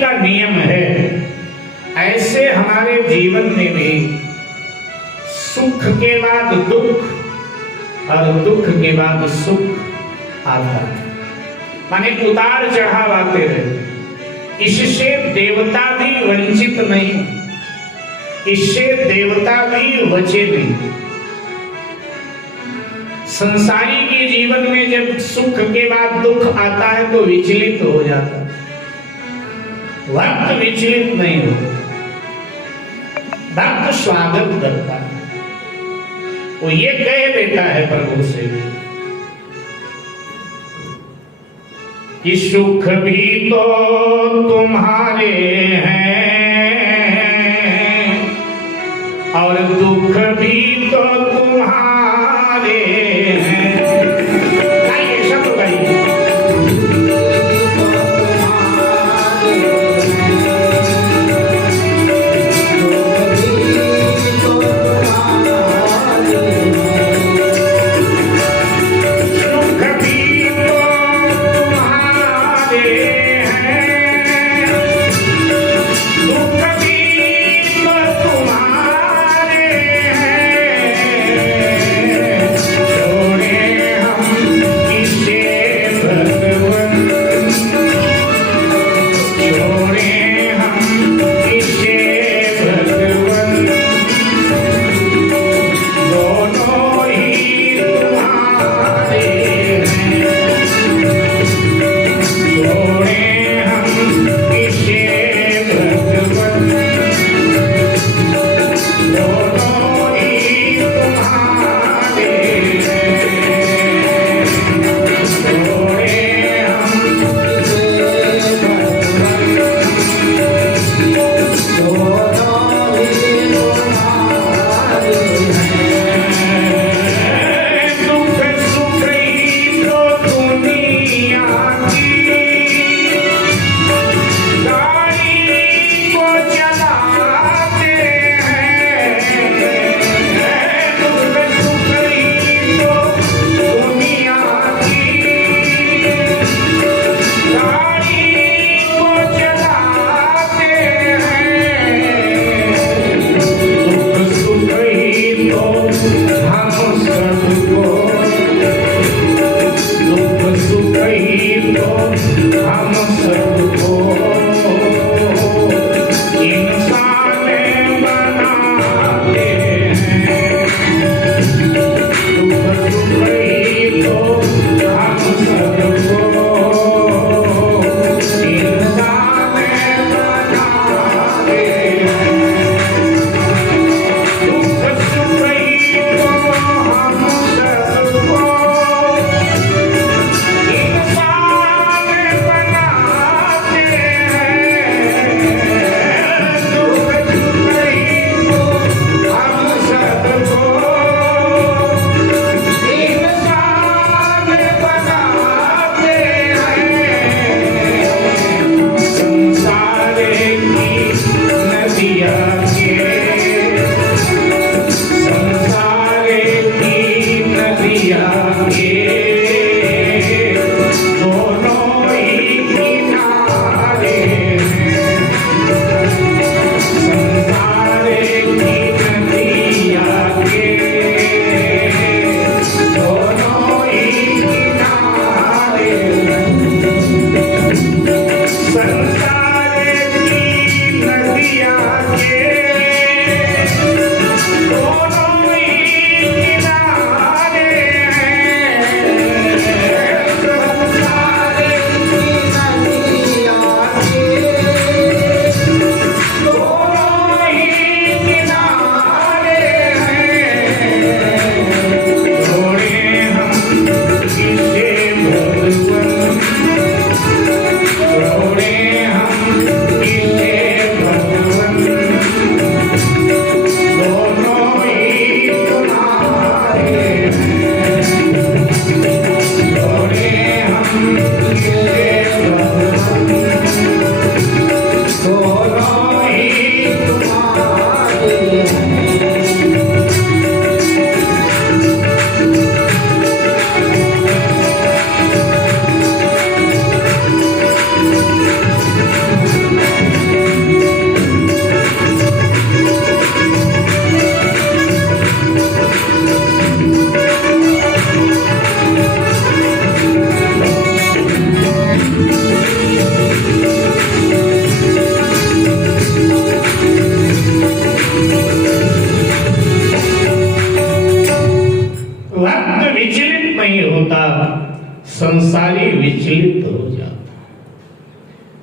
का नियम है, ऐसे हमारे जीवन में भी सुख के बाद दुख और दुख के बाद सुख आता है, माने उतार चढ़ाव आते रहे। इससे देवता भी वंचित नहीं, इससे देवता भी बचे नहीं। संसारी के जीवन में जब सुख के बाद दुख आता है तो विचलित हो जाता है, भक्त विचलित नहीं हो, भक्त स्वागत करता है। वो ये कह देता है प्रभु से कि सुख भी तो तुम्हारे हैं और दुख भी तो तुम्हारे हैं। गाइए, सब गाइए।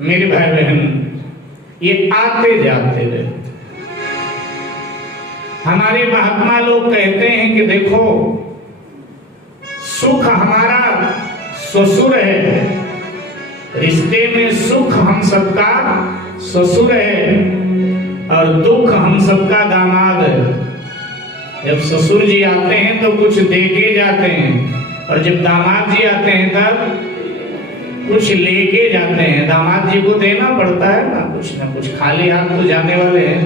मेरे भाई बहन, ये आते जाते रहते। हमारे महात्मा लोग कहते हैं कि देखो, सुख हमारा ससुर है, रिश्ते में सुख हम सबका ससुर है और दुख हम सबका दामाद है। जब ससुर जी आते हैं तो कुछ दे के जाते हैं, और जब दामाद जी आते हैं तब कुछ लेके जाते हैं। दामाद जी को देना पड़ता है ना कुछ, खाली हाथ तो जाने वाले हैं,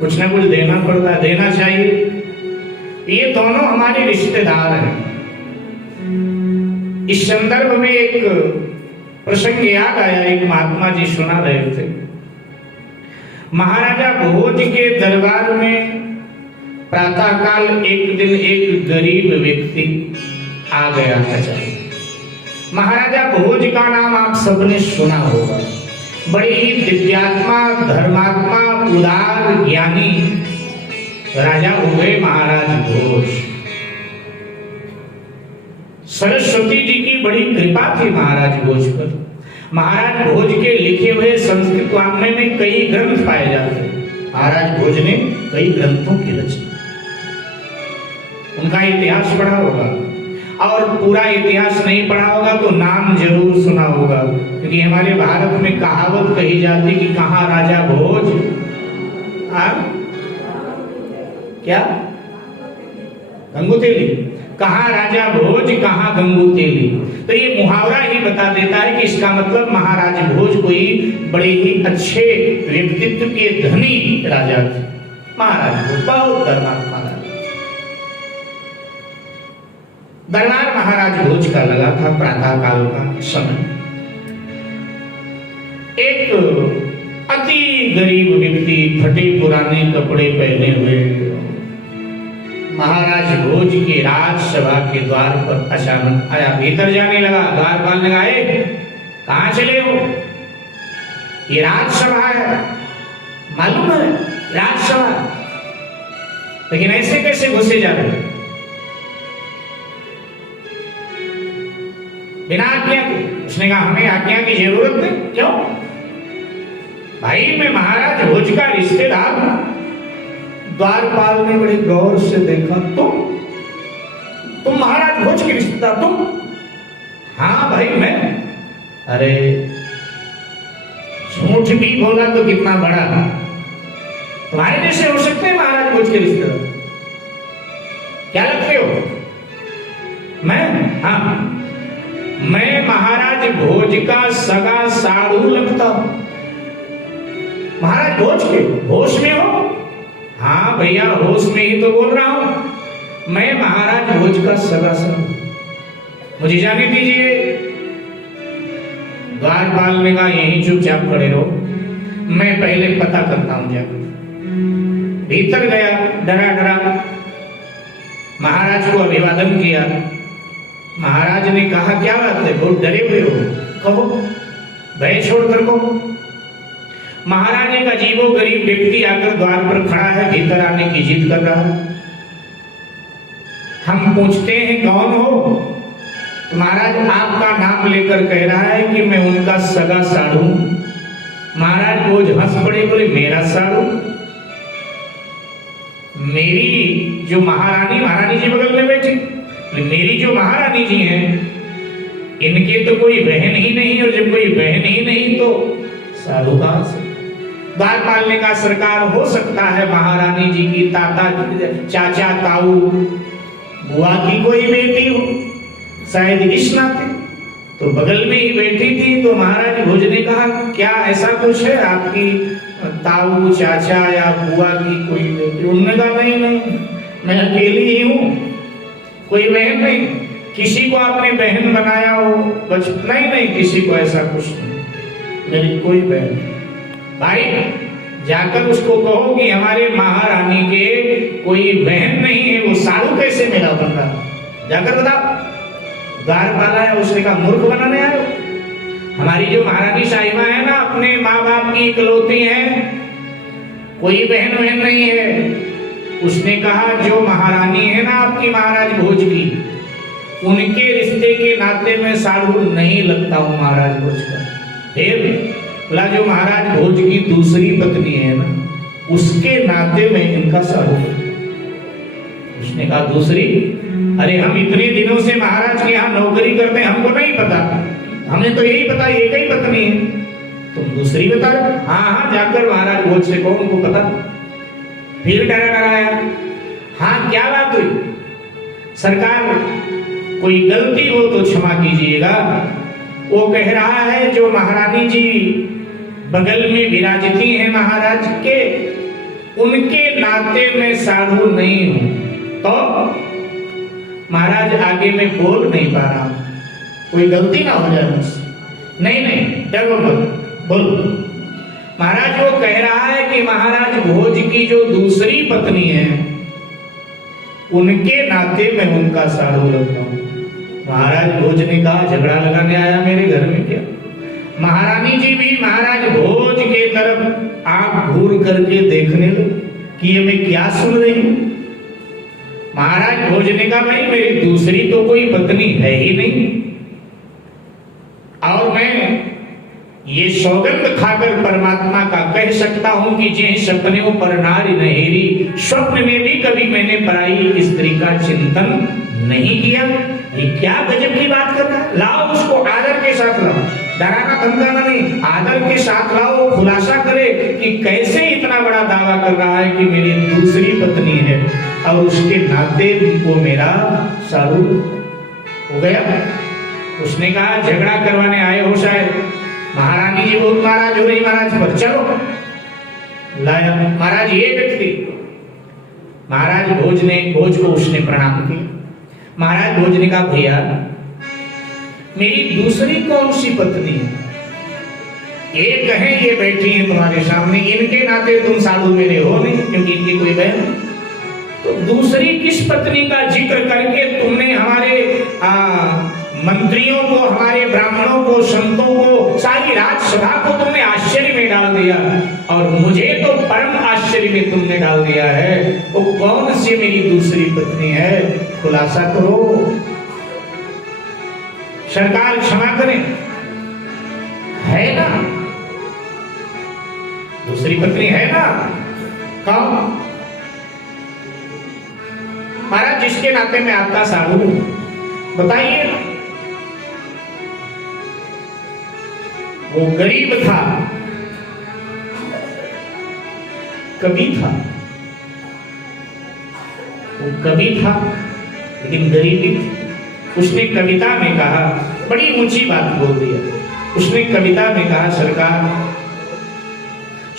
कुछ ना कुछ देना पड़ता है, देना चाहिए। ये दोनों हमारे रिश्तेदार हैं। इस संदर्भ में एक प्रसंग याद आया, एक महात्मा जी सुना रहे थे। महाराजा भोज के दरबार में प्रातःकाल एक दिन एक गरीब व्यक्ति आ गया अचानक। महाराजा भोज का नाम आप सबने सुना होगा। बड़े ही दिव्यात्मा, धर्मात्मा, उदार, ज्ञानी राजा हुए महाराज भोज। सरस्वती जी की बड़ी कृपा थी महाराज भोज पर। महाराज भोज के लिखे हुए संस्कृत वाङ्मय में कई ग्रंथ पाए जाते हैं। महाराज भोज ने कई ग्रंथों की रचना, उनका इतिहास पढ़ा होगा, और पूरा इतिहास नहीं पढ़ा होगा तो नाम जरूर सुना होगा, क्योंकि हमारे भारत में कहावत कही जाती कि कहाँ राजा भोज, क्या गंगूतेली, कहाँ राजा भोज कहाँ गंगूतेली। तो ये मुहावरा ही बता देता है कि इसका मतलब महाराज भोज कोई बड़े ही अच्छे व्यक्तित्व के धनी राजा थे। महाराज भोज बहुत धर्मात्मा राजा। दरबार महाराज भोज का लगा था, प्रातः काल का समय। एक अति गरीब व्यक्ति, फटे पुराने कपड़े पहने हुए, महाराज भोज के राजसभा के द्वार पर अचानक आया। भीतर जाने लगा, द्वारपाल ने कहा, कहां चले हो? ये राजसभा है, मालूम है राजसभा, लेकिन ऐसे कैसे घुसे जा रहे? बिना आज्ञा के? उसने कहा, हमें आज्ञा की जरूरत नहीं। क्यों भाई, मैं महाराज भोज का रिश्तेदार हूं। द्वारपाल ने बड़े गौर से देखा, तुम महाराज भोज के रिश्तेदार? तुम? हाँ भाई मैं। अरे झूठ भी बोला तो कितना बड़ा, तुम्हारे जैसे हो सकते हैं महाराज भोज के रिश्तेदार? क्या लगते हो? मैं? हाँ, मैं महाराज भोज का सगा साधु लगता हूं। महाराज भोज के होश में हो? हाँ भैया, होश में ही तो बोल रहा हूं। मैं महाराज भोज का सगा साधु, मुझे जाने दीजिए। द्वारपाल ने कहा, यहीं चुपचाप खड़े रहो, मैं पहले पता करता हूं जाकर। भीतर गया, डरा डरा महाराज को अभिवादन किया। महाराज ने कहा, क्या बात है, बहुत डरे हुए हो, कहो, भय छोड़कर कहो। महाराज एक अजीबो गरीब व्यक्ति आकर द्वार पर खड़ा है, भीतर आने की जिद कर रहा है। हम पूछते हैं कौन हो? तो महाराज आपका नाम लेकर कह रहा है कि मैं उनका सगा साधु। महाराज भोज हंस पड़े, बोले, मेरा साधु? मेरी जो महारानी जी बगल में बैठी, मेरी जो महारानी जी हैं, इनके तो कोई बहन ही नहीं, और जब कोई बहन ही नहीं तो साधु कहां से? द्वारपाल ने कहा, सरकार हो सकता है महारानी जी की ताता, चाचा, ताऊ, बुआ की कोई बेटी हो, शायद इस नाते तो बगल में ही बैठी थी। तो महाराज भोज ने कहा, क्या ऐसा कुछ है आपकी ताऊ, चाचा या बुआ की कोई बेटी? उन्होंने कहा, नहीं, मैं अकेली ही हूँ, कोई बहन नहीं। किसी को आपने बहन बनाया हो? नहीं, किसी को ऐसा कुछ नहीं, मेरी कोई बहन नहीं। भाई जाकर उसको कहो कि हमारे महारानी के कोई बहन नहीं है, वो साधु कैसे मेरा बन रहा? जाकर बताओ। द्वारपाल आया, उसने कहा, मूर्ख बनाने आए हो? हमारी जो महारानी साहिबा है ना, अपने माँ बाप की इकलौती है, कोई बहन वहन नहीं है। उसने कहा, जो महारानी है ना आपकी महाराज भोज की, उनके रिश्ते के नाते में साधु नहीं लगता हूं महाराज भोज का। फिर बोला जो महाराज भोज की दूसरी पत्नी है ना, उसके नाते में इनका सारू। उसने कहा दूसरी? अरे हम इतने दिनों से महाराज के यहाँ नौकरी करते हैं, हमको नहीं पता, हमें तो यही पता एक ही पत्नी है, तुम दूसरी बता रहे? हाँ हाँ, जाकर महाराज भोज से कहो, उनको पता। फिर डराया, हाँ क्या बात हुई? सरकार कोई गलती हो तो क्षमा कीजिएगा, वो कह रहा है जो महारानी जी बगल में विराजती हैं महाराज के, उनके नाते में साधु नहीं हूं। तो महाराज आगे में बोल नहीं पा रहा, कोई गलती ना हो जाए मुझसे। नहीं डरो मत, बोल। महाराज वो कह रहा है कि महाराज भोज की जो दूसरी पत्नी है, उनके नाते में उनका साधु लगता हूं। महाराज भोज ने कहा झगड़ा लगाने आया मेरे घर में क्या? महारानी जी भी महाराज भोज के तरफ आंख घूर करके देखने लगे कि ये मैं क्या सुन रही हूं। महाराज भोज ने कहा भाई मेरी दूसरी तो कोई पत्नी है ही नहीं, और मैं ये सौगंध खाकर परमात्मा का कह सकता हूं कि जे सपने पर नारी नहेरी, स्वप्न में भी कभी मैंने पराई स्त्री का चिंतन नहीं किया। ये क्या गजब की बात कर रहा है? लाओ उसको आदर के साथ लाओ, डराना धमकाना नहीं, आदर के साथ लाओ, खुलासा करे कि कैसे इतना बड़ा दावा कर रहा है कि मेरी दूसरी पत्नी है और उसके नाते वो मेरा सारू हो गया। उसने कहा झगड़ा करवाने आए हो शायद, महारानी जी बहुत नाराज हो रही महाराज पर, चलो लाया महाराज ये व्यक्ति। महाराज भोज को उसने प्रणाम किया। महाराज भोज ने कहा भैया मेरी दूसरी कौन सी पत्नी है? एक है ये बैठी है तुम्हारे सामने, इनके नाते तुम साधु मेरे हो नहीं क्योंकि इनकी कोई बहन। तो दूसरी किस पत्नी का जिक्र करके तुमने हमारे मंत्रियों को, हमारे ब्राह्मणों को, संतों को, सारी राजसभा को तुमने आश्चर्य में डाल दिया, और मुझे तो परम आश्चर्य में तुमने डाल दिया है। वो कौन सी मेरी दूसरी पत्नी है? खुलासा करो। सरकार क्षमा करें, है ना दूसरी पत्नी? है ना? कौन? महाराज जिसके नाते में आपका साधु हूं, बताइए। वो गरीब था, कवि था, वो कवि था लेकिन गरीबी थी। उसने कविता में कहा, बड़ी ऊंची बात बोल दिया। उसने कविता में कहा सरकार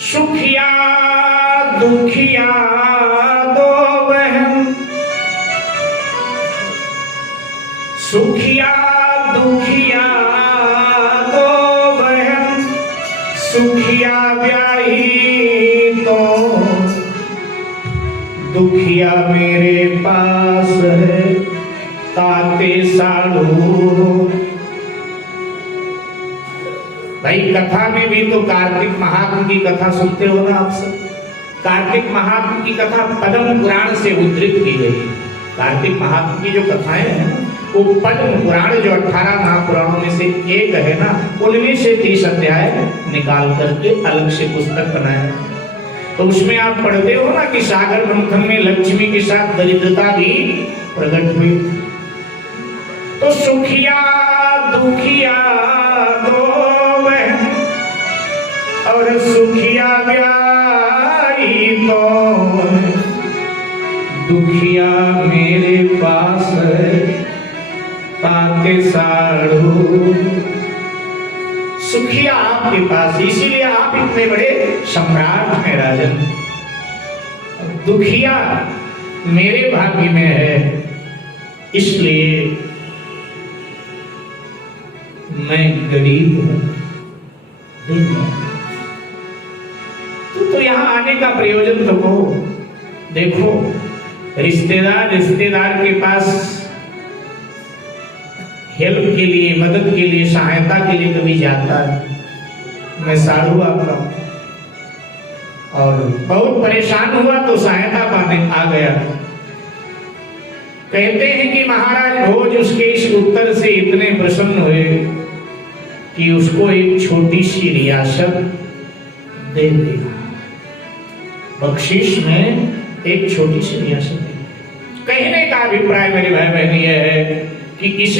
सुखिया दुखिया दो बहन, सुखिया दुखिया दो बहन, सुखिया ब्याही तो दुखिया मेरे पास है ताते साधु। भाई कथा में भी तो कार्तिक महात्म की कथा सुनते हो ना आप सब। कार्तिक महात्म की कथा पद्म पुराण से उद्धृत की गई। कार्तिक महात्म की जो कथाएं हैं वो पद्म पुराण जो 18 महापुराणों में से एक है ना, उनमें से 30 अध्याय निकाल करके अलग से पुस्तक बनाया। तो उसमें आप पढ़ते हो ना कि सागर मंथन में लक्ष्मी के साथ दरिद्रता भी प्रकट हुई। तो सुखिया दुखिया दो बहन और सुखिया ब्याही तो दुखिया मेरे पास है ताते साधु। सुखिया आपके पास, इसीलिए आप इतने बड़े सम्राट हैं राजन। दुखिया मेरे भाग्य में है, इसलिए मैं गरीब हूं। तो यहां आने का प्रयोजन तो को देखो, रिश्तेदार के पास हेल्प के लिए, मदद के लिए, सहायता के लिए कभी जाता है। मैं साधु आपका और बहुत परेशान हुआ तो सहायता पाने आ गया। कहते हैं कि महाराज भोज उसके इस उत्तर से इतने प्रसन्न हुए कि उसको एक छोटी सी रियासत दे देगा, बख्शिश में एक छोटी सी रियासत दे। कहने का अभिप्राय मेरे भाई बहन यह है कि किसी